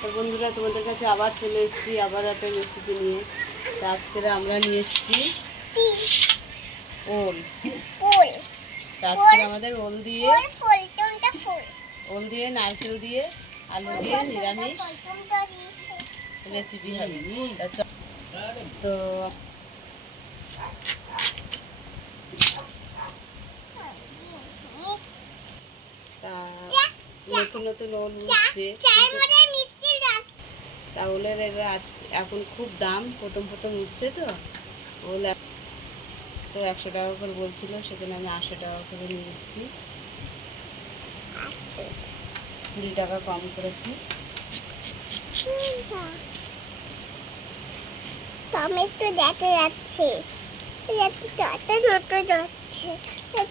তো বন্ধুরা, তোমাদের কাছে আবার চলে এসেছি আবার একটা রেসিপি নিয়ে। তো আজকের আমরা নিয়ে এসেছি ওল। তো আজকের আমাদের ওল দিয়ে নারকেল দিয়ে আলু দিয়ে নিরামিষ রেসিপি হবে। তো নতুন নতুন ওল উঠছে, তা ওলের এখন খুব দাম, প্রথম উঠছে। তো ওল তো 100 টাকা করে বলছিল, সেখানে আমি 80 টাকা করে নিয়ে এসেছি, 20 টাকা কম করেছি। টমেটো দেখা যাচ্ছে,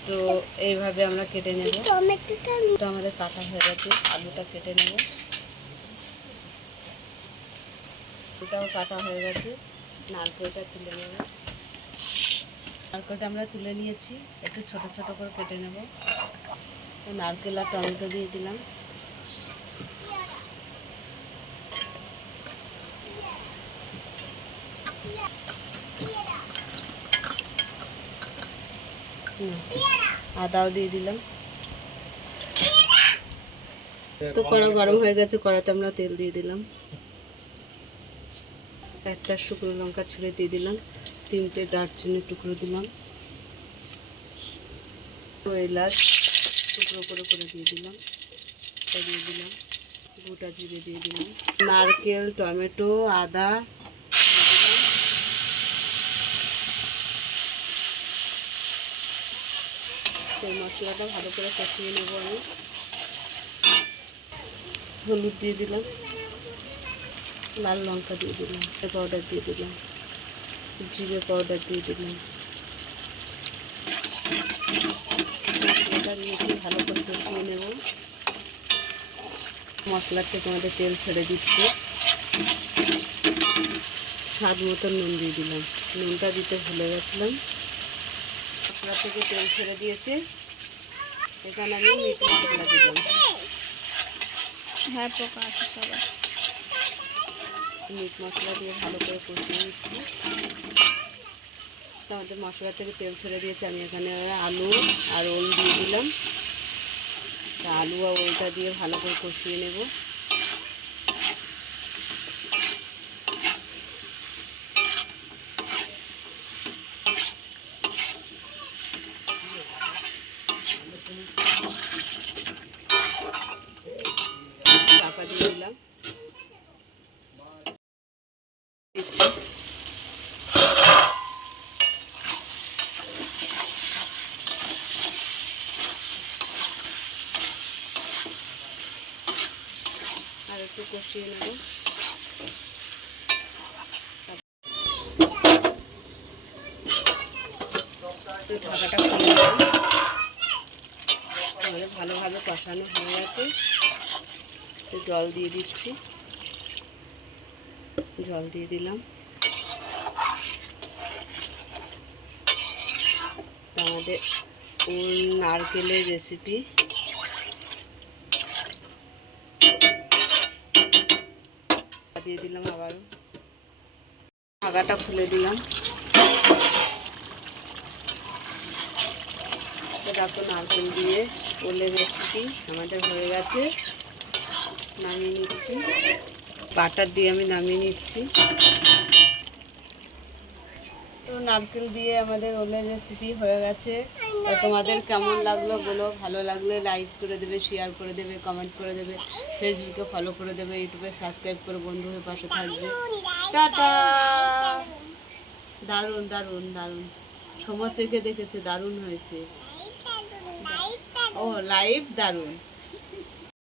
তো এইভাবে আমরা কেটে নেব। টমেটোটা আমাদের কাটা হয়ে গেছে, আলুটা কেটে নেব। আলুটাও কাটা হয়ে গেছে, নারকেলটা তুলে নেব। নারকেলটা আমরা তুলে নিয়েছি, একটু ছোট ছোট করে কেটে নেব। তো নারকেল আর টমেটো দিয়ে দিলাম। আদাও দিয়ে দিলাম। তো কড়া গরম হয়ে গেছে, কড়াতে আমরা তেল দিয়ে দিলাম। একটা শুকনো লঙ্কা ছিঁড়ে দিয়ে দিলাম, 3টে দারচিনির টুকরো দিলাম, এলাচ টুকরো করে দিয়ে দিলাম, গোটা জিরে দিয়ে দিলাম, নারকেল, টমেটো, আদা সেই মশলাটা ভালো করে কষিয়ে নেব। আমি হলুদ দিয়ে দিলাম, লাল লঙ্কা দিয়ে দিলাম, পাউডার দিয়ে দিলাম, জিরে পাউডার দিয়ে দিলাম। মশলাটা দিয়ে ভালো করে কষিয়ে নেব। মশলার থেকে আমাদের তেল ছেড়ে দিচ্ছে, স্বাদ মতন নুন দিয়ে দিলাম, নুনটা দিতে ভুলে গেছিলাম। মশলা থেকে তেল ছেড়ে দিয়েছে, এখানে আমি মিট মশলা দিলাম। মিট মশলা দিয়ে ভালো করে কষিয়ে নিচ্ছি। আমাদের মশলা থেকে তেল ছেড়ে দিয়েছে, আমি এখানে আলু আর ওল দিয়ে দিলাম। তা আলু আর ওলটা দিয়ে ভালো করে কষিয়ে নেব। চাপা দিয়ে দিলাম। আর একটু কষিয়ে নেব। ঢাকাটা খুলে দিলাম। আমাদের ভালোভাবে কষানো হয়ে গেছে, জল দিয়ে দিচ্ছি, জল দিয়ে দিলাম। আমাদের ওল নারকেলের রেসিপি দিয়ে দিলাম। আবারও ঢাকাটা খুলে দিলাম। দেখো, নারকেল দিয়ে ওলের রেসিপি আমাদের হয়ে গেছে, নামিয়ে নিচ্ছি। বাটার দিয়ে আমি নামিয়ে নিচ্ছি। তো নারকেল দিয়ে আমাদের ওলের রেসিপি হয়ে গেছে। তোমাদের কেমন লাগলো বলো, ভালো লাগলে লাইক করে দেবে, শেয়ার করে দেবে, কমেন্ট করে দেবে, ফেসবুকে ফলো করে দেবে, ইউটিউবে সাবস্ক্রাইব করে বন্ধু হয়ে পাশে থাকবে। টাটা। দারুণ দারুণ দারুণ, সময় চেখে দেখেছে, দারুণ হয়েছে। ও লাইভ দারুণ।